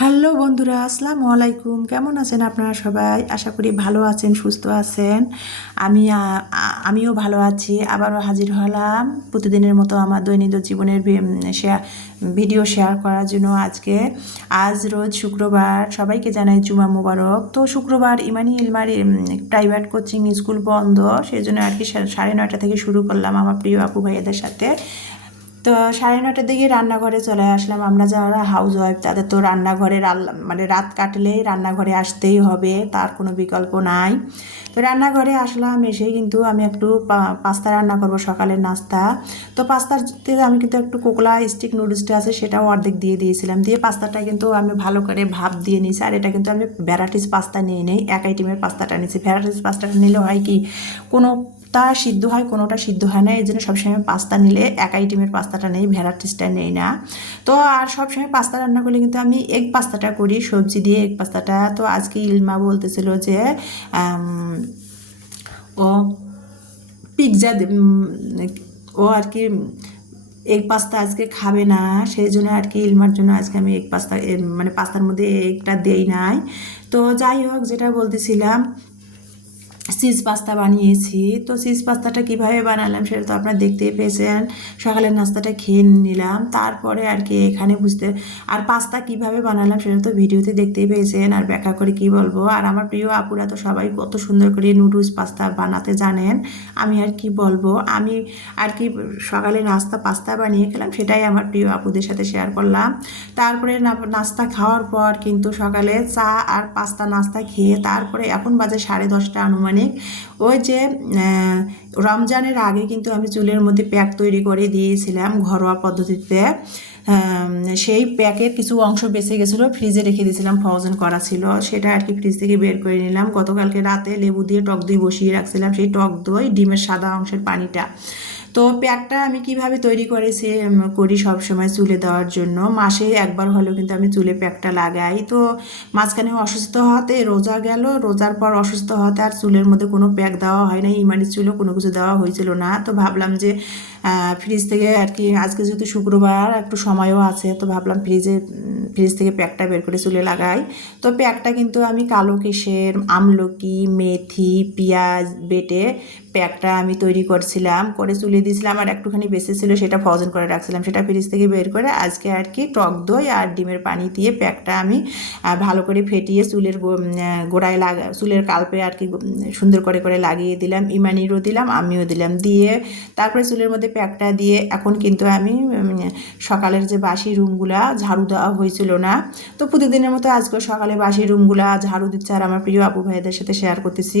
Hello বন্ধুরা, আসসালামু আলাইকুম। কেমন আছেন আপনারা সবাই? আশা করি ভালো আছেন, সুস্থ আছেন। আমিও ভালো আছি। আবারও হাজির হলাম প্রতিদিনের মতো আমার দৈনন্দিন জীবনের ভিডিও শেয়ার করার জন্য। আজ রোজ শুক্রবার, সবাইকে জানাই জুমা মোবারক। তো শুক্রবার ইমানি ইলমার প্রাইভেট কোচিং স্কুল বন্ধ, সেই জন্য 9:30 থেকে শুরু করলাম আমার প্রিয় আপু ভাইয়াদের সাথে। তো 9:30টার দিকে রান্নাঘরে চলে আসলাম। আমরা যারা হাউস ওয়াইফ তাদের তো রান্নাঘরে মানে রাত কাটলেই রান্নাঘরে আসতেই হবে, তার কোনো বিকল্প নাই। তো রান্নাঘরে আসলাম, এসে কিন্তু আমি একটু পাস্তা রান্না করব, সকালের নাস্তা। তো পাস্তাতে আমি কিন্তু একটু কোকলা স্টিক নুডলসটা আছে সেটাও অর্ধেক দিয়ে দিয়েছিলাম, দিয়ে পাস্তাটা কিন্তু আমি ভালো করে ভাপ দিয়ে নিয়েছি। আর এটা কিন্তু আমি ভ্যারাইটিস পাস্তা নিয়ে নেই, এক আইটেমের পাস্তাটা নিয়েছি। ভ্যারাইটিস পাস্তাটা নিলে হয় কি, কোনোটা সিদ্ধ হয় কোনোটা সিদ্ধ হয় না, এই জন্য সবসময় পাস্তা নিলে এক আইটেমের পাস্তাটা নেই, ভ্যারাইটিসটা নেই না। তো আর সবসময় পাস্তা রান্না করলে কিন্তু আমি এগ পাস্তাটা করি, সবজি দিয়ে এগ পাস্তাটা। তো আজকে ইলমা বলতেছিল যে ও পিৎজা ও আর কি এগ পাস্তা আজকে খাবে না, সেই জন্য আর কি ইলমার জন্য আজকে আমি এগ পাস্তা মানে পাস্তার মধ্যে এগটা দেই নাই। তো যাই হোক, যেটা বলতেছিলাম, চিজ পাস্তা বানিয়েছি। তো চিজ পাস্তাটা কীভাবে বানালাম সেটা তো আপনারা দেখতেই পেয়েছেন। সকালের নাস্তাটা খেয়ে নিলাম, তারপরে আর কি এখানে আর পাস্তা কীভাবে বানালাম সেটা তো ভিডিওতে দেখতেই পেয়েছেন, আর ব্যাখ্যা করে কি বলবো। আর আমার প্রিয় আপুরা তো সবাই কত সুন্দর করে নুডলস পাস্তা বানাতে জানেন, আমি আর কি বলবো। আমি আর কি সকালে পাস্তা বানিয়ে খেলাম, সেটাই আমার প্রিয় আপুদের সাথে শেয়ার করলাম। তারপরে নাস্তা খাওয়ার পর কিন্তু সকালে চা আর পাস্তা নাস্তা খেয়ে তারপরে এখন বাজে 10:30 আনুমানিক। ওই যে রমজানের আগে কিন্তু আমি চুলের মধ্যে প্যাক তৈরি করে দিয়েছিলাম ঘরোয়া পদ্ধতিতে। সেই প্যাকের কিছু অংশ বেঁচে গেছিলো, ফ্রিজে রেখে দিয়েছিলাম, ফ্রোজেন করা ছিল, সেটা আর কি ফ্রিজ থেকে বের করে নিলাম। গতকালকে রাতে লেবু দিয়ে টক দই বসিয়ে রাখছিলাম, সেই টক দই ডিমের সাদা অংশের পানিটা। তো প্যাকটা আমি কিভাবে তৈরি করি সব সময় চুলে দেওয়ার জন্য, মাসে একবার হলেও কিন্তু আমি চুলে প্যাকটা লাগাই। তো মাঝখানে অসুস্থ হওয়াতে রোজা গেল, রোজার পর অসুস্থ হওয়াতে আর চুলের মধ্যে কোনো প্যাক দেওয়া হয় না, ইমানির চুলে কোনো কিছু দেওয়া হয়েছিল না। তো ভাবলাম যে ফ্রিজ থেকে আর কি, আজকে যেহেতু শুক্রবার একটু সময়ও আছে, তো ভাবলাম ফ্রিজ থেকে প্যাকটা বের করে চুলে লাগাই। তো প্যাকটা কিন্তু আমি কালো কেশের, আমলকি, মেথি, পেঁয়াজ বেটে প্যাকটা আমি তৈরি করে চুলে দিয়েছিলাম। আর একটুখানি বেঁচে ছিল, সেটা ফ্রোজেন করে রাখছিলাম, সেটা ফ্রিজ থেকে বের করে আজকে আর কি টক দই আর ডিমের পানি দিয়ে প্যাকটা আমি ভালো করে ফেটিয়ে চুলের গোড়ায় চুলের কালপে আর কি সুন্দর করে লাগিয়ে দিলাম। ইমানিরও দিলাম, আমিও দিলাম, দিয়ে তারপরে চুলের মধ্যে প্যাকটা দিয়ে এখন কিন্তু আমি সকালের যে বাসি রুমগুলা ঝাড়ু দেওয়া হয়েছিল না, তো প্রতিদিনের মতো আজকে সকালে বাসি রুমগুলা ঝাড়ু দিচ্ছে আর আমার প্রিয় আপু ভাইদের সাথে শেয়ার করতেছি।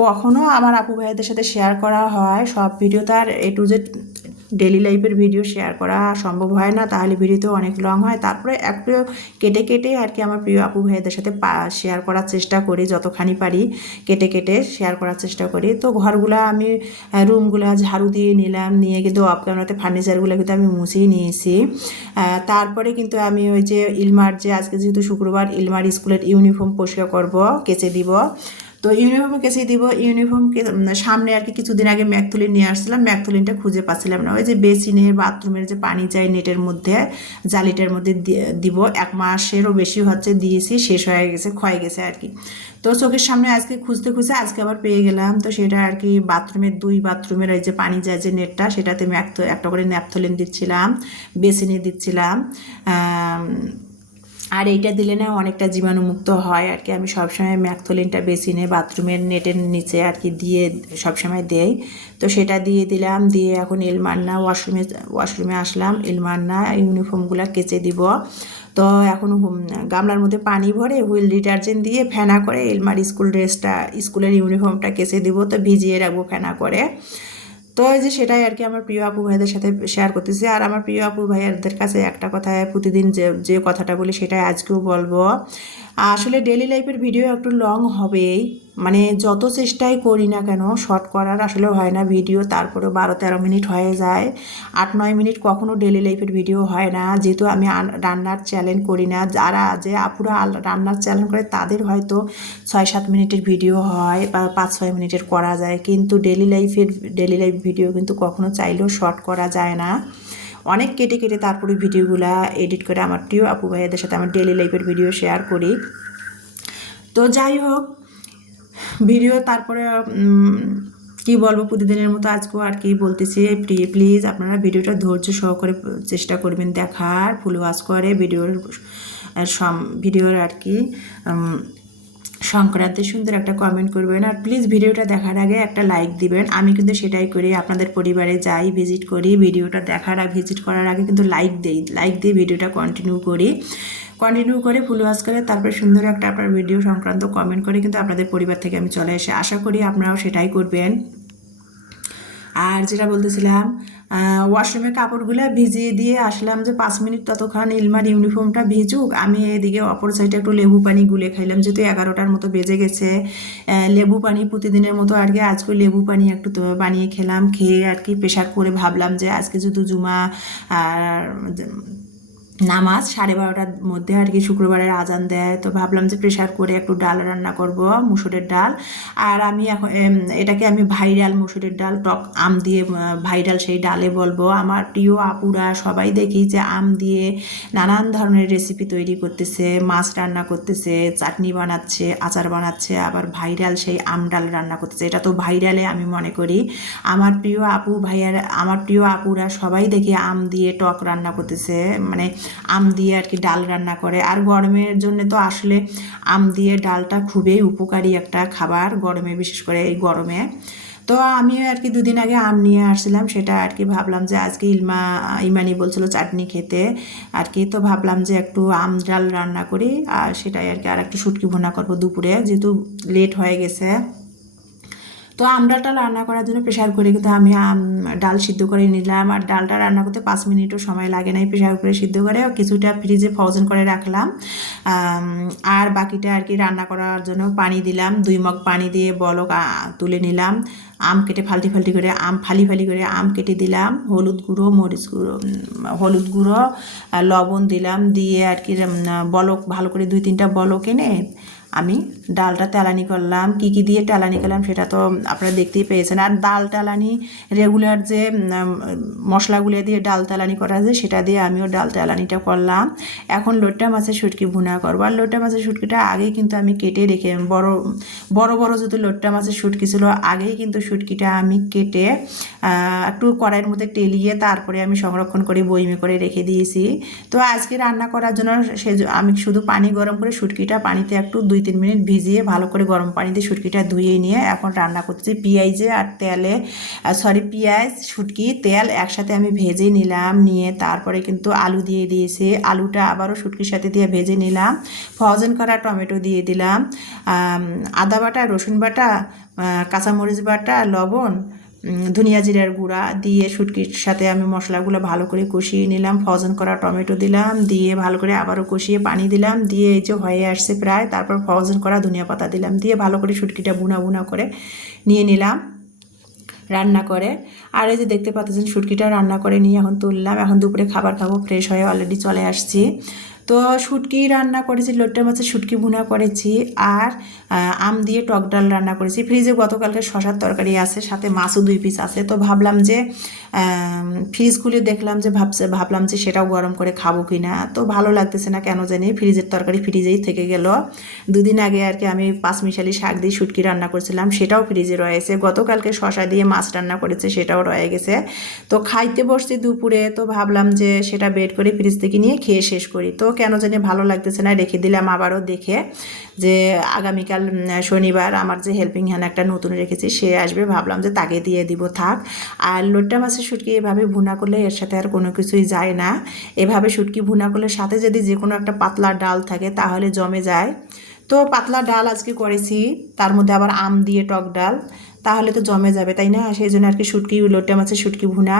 কখনো আমার আপু ভাইদের সাথে শেয়ার করা হয়, সব ভিডিও তার A to Z ডেলি লাইফের ভিডিও শেয়ার করা সম্ভব হয় না, তাহলে ভিডিওতেও অনেক লং হয়। তারপরে একটু কেটে কেটে আর কি আমার প্রিয় আপু ভাইদের সাথে শেয়ার করার চেষ্টা করি, যতখানি পারি কেটে কেটে শেয়ার করার চেষ্টা করি। তো ঘরগুলা আমি রুমগুলা ঝাড়ু দিয়ে নিলাম, নিয়ে কিন্তু অফ ক্যামেরাতে ফার্নিচারগুলো কিন্তু আমি মুছেই নিয়েছি। তারপরে কিন্তু আমি ওই যে ইলমার, যে আজকে যেহেতু শুক্রবার, ইলমার স্কুলের ইউনিফর্ম পরিষ্কার করব, কেচে দিব। তো ইউনিফর্ম কেচে দিব, ইউনিফর্মকে সামনে আর কি কিছুদিন আগে ম্যাকথলিন নিয়ে আসছিলাম, ম্যাকথলিনটা খুঁজে পাচ্ছিলাম না। ওই যে বেসিনের বাথরুমের যে পানি যায় নেটের মধ্যে, জালিটার মধ্যে দিব, 1 মাসেরও বেশি হচ্ছে দিয়েছি, শেষ হয়ে গেছে, ক্ষয়ে গেছে আর কি। তো চোখের সামনে আজকে খুঁজতে খুঁজতে আজকে আবার পেয়ে গেলাম। তো সেটা আর কি দুই বাথরুমের ওই যে পানি যায় যে নেটটা, সেটাতে একটা করে ন্যাপথলিন দিচ্ছিলাম, বেসিনে দিচ্ছিলাম। আর এইটা দিলে না অনেকটা জীবাণুমুক্ত হয় আর কি। আমি সবসময় ম্যাকথলিনটা বেসিনে বাথরুমের নেটের নিচে আর কি দিয়ে সবসময় দেই। তো সেটা দিয়ে দিলাম, দিয়ে এখন ইলমান্না ওয়াশরুমে আসলাম, ইলমান্না ইউনিফর্মগুলো কেচে দিব। তো এখন গামলার মধ্যে পানি ভরে হুইল ডিটারজেন্ট দিয়ে ফেনা করে ইলমার স্কুলের ইউনিফর্মটা কেচে দিব, তো ভিজিয়ে রাখবো ফেনা করে। তো এই যে সেটাই আর কি আমার প্রিয় আপু ভাইদের সাথে শেয়ার করতেছি। আর আমার প্রিয় আপু ভাইয়াদের কাছে একটা কথা প্রতিদিন যে কথাটা বলি সেটাই আজকেও বলবো। আসলে ডেলি লাইফের ভিডিও একটু লং হবেই, মানে যত চেষ্টাই করি না কেন শর্ট করার আসলে হয় না ভিডিও, তারপরে 12-13 মিনিট হয়ে যায়, 8-9 মিনিট কখনো ডেলি লাইফের ভিডিও হয় না। যেহেতু আমি রান্নার চ্যানেল করি না, যে আপুরা রান্নার চ্যানেল করে তাদের হয়তো 6-7 মিনিটের ভিডিও হয় বা 5-6 মিনিটের করা যায়, কিন্তু ডেলি লাইফ ভিডিও কিন্তু কখনো চাইলেও শর্ট করা যায় না। অনেক কেটে কেটে তারপরে ভিডিওগুলা এডিট করে আমার প্রিয় আপু ভাইয়াদের সাথে আমার ডেইলি লাইফের ভিডিও শেয়ার করি। তো যাই হোক, ভিডিও তারপরে কি বলবো, প্রতিদিনের মতো আজকেও আর কি বলতেছি, প্লিজ আপনারা ভিডিওটা ধৈর্য সহকারে চেষ্টা করবেন দেখার, ফুল ওয়াচ করে ভিডিওর আর কি সংক্রান্তি সুন্দর একটা কমেন্ট করবেন। আর প্লিজ ভিডিওটা দেখার আগে একটা লাইক দিবেন। আমি কিন্তু সেটাই করি, আপনাদের পরিবারে যাই ভিজিট করি, ভিডিওটা দেখার আর ভিজিট করার আগে কিন্তু লাইক দিয়ে ভিডিওটা কন্টিনিউ করে ফুল ওয়াচ করে তারপরে সুন্দর একটা আপনার ভিডিও সংক্রান্ত কমেন্ট করে কিন্তু আপনাদের পরিবার থেকে আমি চলে এসে আশা করি আপনারাও সেটাই করবেন। আর যেটা বলতেছিলাম, ওয়াশরুমে কাপড়গুলো ভিজিয়ে দিয়ে আসলাম যে 5 মিনিট ততক্ষণ ইলমার ইউনিফর্মটা ভিজুক, আমি এদিকে অপর সাইডে একটু লেবু পানি গুলে খাইলাম, যেহেতু 11টার মতো বেজে গেছে। লেবু পানি প্রতিদিনের মতো আর কি আজকে লেবু পানি একটু বানিয়ে খেলাম, খেয়ে আর কি প্রেশার করে ভাবলাম যে আজকে যেহেতু জুমা আর নামাজ 12:30টার মধ্যে আর কি শুক্রবারের আজান দেয়, তো ভাবলাম যে প্রেশার করে একটু ডাল রান্না করব, মুসুরের ডাল। আর আমি এখন এটাকে আমি ভাইরাল মুসুরের ডাল টক আম দিয়ে, ভাইরাল সেই ডালে বলবো। আমার প্রিয় আপুরা সবাই দেখি যে আম দিয়ে নানান ধরনের রেসিপি তৈরি করতেছে, মাছ রান্না করতেছে, চাটনি বানাচ্ছে, আচার বানাচ্ছে, আবার ভাইরাল সেই আম ডাল রান্না করতেছে। এটা তো ভাইরালে আমি মনে করি। আমার প্রিয় আপুরা সবাই দেখি আম দিয়ে টক রান্না করতেছে, মানে আম দিয়ে আর কি ডাল রান্না করে। আর গরমের জন্য তো আসলে আম দিয়ে ডালটা খুবই উপকারী একটা খাবার, গরমে বিশেষ করে এই গরমে। তো আমি আর কি 2 দিন আগে আম নিয়ে আসছিলাম, সেটা আর কি ভাবলাম যে আজকে ইমানি বলছিল চাটনি খেতে আর কি, তো ভাবলাম যে একটু আম ডাল রান্না করি, আর সেটাই আর কি আর একটু শুটকি ভুনা করবো দুপুরে, যেহেতু লেট হয়ে গেছে। তো আম ডালটা রান্না করার জন্য প্রেশার করে কিন্তু আমি ডাল সিদ্ধ করে নিলাম। আর ডালটা রান্না করতে 5 মিনিটও সময় লাগে নাই, প্রেশার করে সিদ্ধ করে কিছুটা ফ্রিজে ফ্রোজেন করে রাখলাম। আর বাকিটা আর কি রান্না করার জন্য পানি দিলাম, 2 মগ পানি দিয়ে বলক তুলে নিলাম। আম কেটে ফালি করে আম কেটে দিলাম, হলুদ গুঁড়ো লবণ দিলাম, দিয়ে আর কি বলক ভালো করে 2-3টা বলক এনে আমি ডালটা তেলানি করলাম। কি দিয়ে তেলানি করলাম সেটা তো আপনারা দেখতেই পেয়েছেন। আর ডাল তেলানি রেগুলার যে মশলাগুলো দিয়ে ডাল তেলানি করা যায় সেটা দিয়ে আমিও ডাল তেলানিটা করলাম। এখন লোট্টা মাছের শুটকি ভুনা করবো। আর লোট্টা মাছের শুটকিটা আগেই কিন্তু আমি কেটে রেখে, বড় যেহেতু লোট্টা মাছের শুটকি ছিল, আগেই কিন্তু শুটকিটা আমি কেটে একটু কড়াইয়ের মধ্যে টেলিয়ে তারপরে আমি সংরক্ষণ করে বয়মে করে রেখে দিয়েছি। তো আজকে রান্না করার জন্য আমি শুধু পানি গরম করে শুটকিটা পানিতে একটু 2-3 মিনিট ভিজিয়ে ভালো করে গরম পানি দিয়ে শুটকিটা ধুয়ে নিয়ে এখন রান্না করছি। পেঁয়াজ, শুটকি, তেল একসাথে আমি ভেজে নিলাম, নিয়ে তারপরে কিন্তু আলু দিয়ে দিয়েছি, আলুটা আবারও শুটকির সাথে দিয়ে ভেজে নিলাম, ফ্রোজেন করা টমেটো দিয়ে দিলাম, আদা বাটা, রসুন বাটা, কাঁচামরিচ বাটা, লবণ, ধনিয়া জিরার গুঁড়া দিয়ে শুটকির সাথে আমি মশলাগুলো ভালো করে কষিয়ে নিলাম, ফ্রোজেন করা টমেটো দিলাম, দিয়ে ভালো করে আবারও কষিয়ে পানি দিলাম, দিয়ে এই যে হয়ে আসছে প্রায়, তারপর ফ্রোজেন করা ধনিয়া পাতা দিলাম, দিয়ে ভালো করে শুটকিটা বুনা করে নিয়ে নিলাম রান্না করে। আর এই যে দেখতে পাচ্ছেন শুটকিটা রান্না করে নিয়ে এখন তুললাম, এখন দুপুরে খাবার খাবো, ফ্রেশ হয়ে অলরেডি চলে আসছি। তো শুটকি রান্না করেছি, লোট্টা মাছের শুটকি ভুনা করেছি, আর আম দিয়ে টক ডাল রান্না করেছি। ফ্রিজে গতকালকে শশার তরকারি আছে, সাথে মাছও 2 পিস আছে। তো ভাবলাম যে ফ্রিজ খুলে দেখলাম যে ভাবলাম যে সেটাও গরম করে খাবো কি না, তো ভালো লাগতেছে না কেন জানি, ফ্রিজের তরকারি ফ্রিজেই থেকে গেল। 2 দিন আগে আর কি আমি 5 মিশালি শাক দিয়ে শুটকি রান্না করেছিলাম, সেটাও ফ্রিজে রয়েছে। গতকালকে শশা দিয়ে মাছ রান্না করেছে, সেটাও রয়ে গেছে। তো খাইতে বসছি দুপুরে, তো ভাবলাম যে সেটা বের করে ফ্রিজ থেকে নিয়ে খেয়ে শেষ করি। তো কেন জানি ভালো লাগতেছে না, রেখে দিলাম আবারও দেখে যে আগামীকাল শনিবার আমার যে হেল্পিং হ্যান্ড একটা নতুন রেখেছি সে আসবে, ভাবলাম যে তাকে দিয়ে দিব থাক। আর লোট্টা মাছের শুটকি এভাবে ভুনা করলে এর সাথে আর কোনো কিছুই যায় না। এভাবে শুটকি ভুনা করলে সাথে যদি যে কোনো একটা পাতলা ডাল থাকে তাহলে জমে যায়। তো পাতলা ডাল আজকে করেছি, তার মধ্যে আবার আম দিয়ে টক ডাল, তাহলে তো জমে যাবে, তাই না? সেই জন্য আর কি লোট্টা মাছের শুটকি ভুনা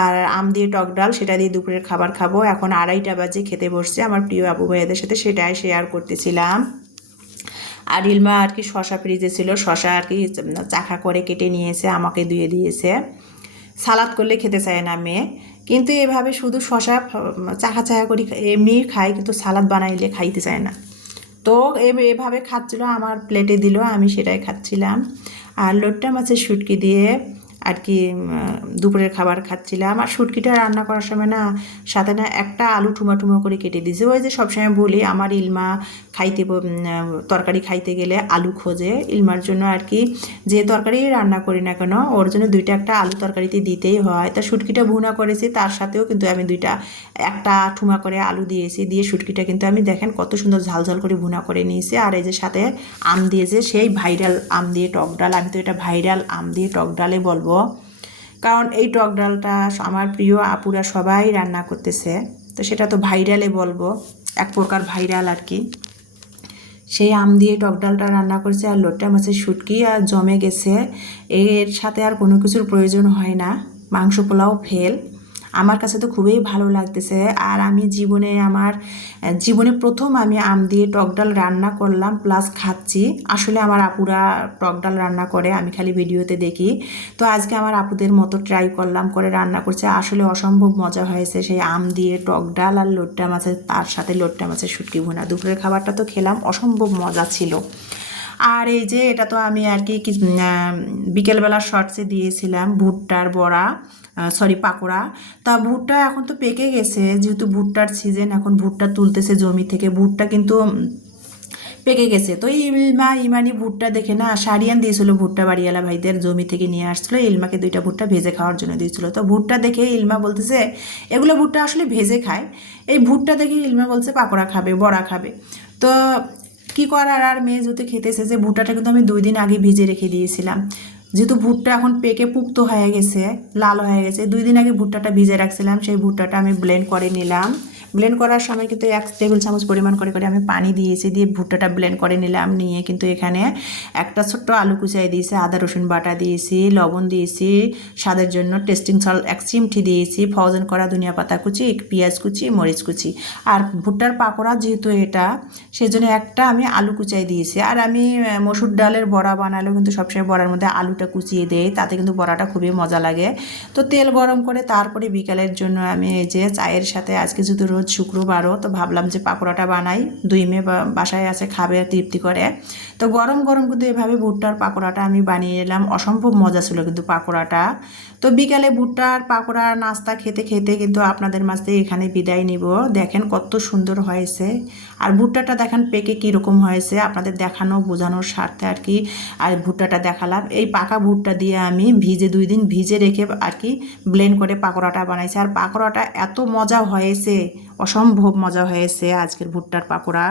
আর আম দিয়ে টক ডাল সেটা দিয়ে দুপুরের খাবার খাবো। এখন 2:30 বাজে খেতে বসছে আমার প্রিয় আপু ভাইয়াদের সাথে, সেটাই শেয়ার করতেছিলাম। আর ইলমা আর কি শশা ফ্রিজে ছিল, শশা আর কি চাখা করে কেটে নিয়েছে, আমাকে দিয়ে দিয়েছে। সালাদ করলে খেতে চায় না মেয়ে, কিন্তু এভাবে শুধু শশা চাখা করে এমনি খায়, কিন্তু সালাদ বানাইলে খাইতে চায় না। তো এভাবে খাচ্ছিল, আমার প্লেটে দিল, আমি সেটাই খাচ্ছিলাম। আর লোট্টা মাছের শুটকি দিয়ে আর কি দুপুরের খাবার খাচ্ছিলাম। আর শুটকিটা রান্না করার সময় না সাথে না একটা আলু ঠুমা ঠুমা করে কেটে দিয়েছে। ওই যে সবসময় বলি আমার ইলমা খাইতে তরকারি খাইতে গেলে আলু খোঁজে। ইলমার জন্য আর কি যে তরকারি রান্না করি না কেন ওর জন্য দুইটা একটা আলু তরকারিতে দিতেই হয়। তা শুটকিটা ভুনা করেছি, তার সাথেও কিন্তু আমি একটা ঠুমা করে আলু দিয়েছি, দিয়ে শুটকিটা কিন্তু আমি দেখেন কত সুন্দর ঝালঝাল করে ভুনা করে নিয়েছি। আর এই যে সাথে আম দিয়েছে, সেই ভাইরাল আম দিয়ে টক ডাল। আমি তো এটা ভাইরাল আম দিয়ে টক ডালে বলবো, কারণ এই টক ডালটা আমার প্রিয় আপুরা সবাই রান্না করতেছে, তো সেটা তো ভাইরালে বলবো, এক প্রকার ভাইরাল আর কি। সেই আম দিয়ে টক ডালটা রান্না করেছে, আর লোট্টা মাছের শুটকি আর জমে গেছে। এর সাথে আর কোনো কিছুর প্রয়োজন হয় না, মাংস পোলাও ফেল। আমার কাছে তো খুবই ভালো লাগতেছে। আর আমি আমার জীবনে প্রথম আমি আম দিয়ে টক ডাল রান্না করলাম প্লাস খাচ্ছি। আসলে আমার আপুরা টক ডাল রান্না করে, আমি খালি ভিডিওতে দেখি। তো আজকে আমার আপুদের মতো ট্রাই করলাম, করে রান্না করছে, আসলে অসম্ভব মজা হয়েছে। সেই আম দিয়ে টক ডাল আর লোট্টা মাছের, তার সাথে লোট্টা মাছের শুটকি ভুনা। দুপুরের খাবারটা তো খেলাম, অসম্ভব মজা ছিল। আর এই যে এটা তো আমি আর কি বিকেলবেলা শর্টসে দিয়েছিলাম ভুট্টার বড়া, সরি পাকোড়া। তা ভুট্টা এখন তো পেকে গেছে, যেহেতু ভুট্টার সিজন, এখন ভুট্টা তুলতেছে জমি থেকে। ভুট্টা কিন্তু পেকে গেছে। তো ইমানি ভুট্টা দেখে না সারিয়ান দিয়েছিল, ভুট্টা বাড়িওয়ালা ভাইদের জমি থেকে নিয়ে আসছিলো, ইলমাকে 2টা ভুট্টা ভেজে খাওয়ার জন্য দিয়েছিল। তো ভুট্টা দেখে ইলমা বলতেছে এগুলো ভুট্টা আসলে ভেজে খায়। এই ভুট্টা দেখে ইলমা বলছে পাকোড়া খাবে, বড়া খাবে। তো কি করার, আর মেয়ে যেহেতু খেতে এসেছে, ভুট্টাটা কিন্তু আমি 2 দিন আগে ভিজে রেখে দিয়েছিলাম। যেহেতু ভুট্টা এখন পেকে পুক্ত হয়ে গেছে, লাল হয়ে গেছে, 2 দিন আগে ভুট্টাটা ভিজে রাখছিলাম। সেই ভুট্টাটা আমি ব্লেন্ড করে নিলাম। ব্লেন্ড করার সময় কিন্তু 1 টেবিল চামচ পরিমাণ করে করে আমি পানি দিয়েছি, দিয়ে ভুট্টাটা ব্লেন্ড করে নিলাম। নিয়ে কিন্তু এখানে একটা ছোট্ট আলু কুচাই দিয়েছি, আদা রসুন বাটা দিয়েছি, লবণ দিয়েছি, স্বাদের জন্য টেস্টিং সল্ট 1 চিমটি দিয়েছি, ফ্রোজেন করা ধনিয়া পাতা কুচি, পেঁয়াজ কুচি, মরিচ কুচি। আর ভুট্টার পাকোড়া যেহেতু এটা, সেজন্য একটা আমি আলু কুচাই দিয়েছি। আর আমি মসুর ডালের বড়া বানালেও কিন্তু সবসময় বড়ার মধ্যে আলুটা কুচিয়ে দেই, তাতে কিন্তু বড়াটা খুবই মজা লাগে। তো তেল গরম করে তারপরে বিকালের জন্য আমি এই যে চায়ের সাথে, আজকে যেহেতু রোজ শুক্রবারও, তো ভাবলাম যে পাকোড়াটা বানাই। 2 মেয়ে বাসায় আছে, খাবে তৃপ্তি করে। তো গরম গরম কিন্তু এভাবে ভুট্টার পাকোড়াটা আমি বানিয়ে নিলাম, অসম্ভব মজা ছিল কিন্তু পাকোড়াটা। তো বিকালে ভুট্টার পাকোড়া নাস্তা খেতে খেতে কিন্তু আপনাদের মাঝে এখানে বিদায় নিব। দেখেন কত সুন্দর হয়েছে, আর ভুট্টাটা দেখেন পেকে কীরকম হয়েছে, আপনাদের দেখানো বোঝানোর স্বার্থে আর কি। আর ভুট্টাটা দেখালাম, এই পাকা ভুট্টা দিয়ে আমি 2 দিন ভিজে রেখে আর কি ব্লেন্ড করে পাকোড়াটা বানাইছি। আর পাকোড়াটা এত মজা হয়েছে, অসম্ভব মজা হয়েছে আজকের ভুট্টার পাকোড়া।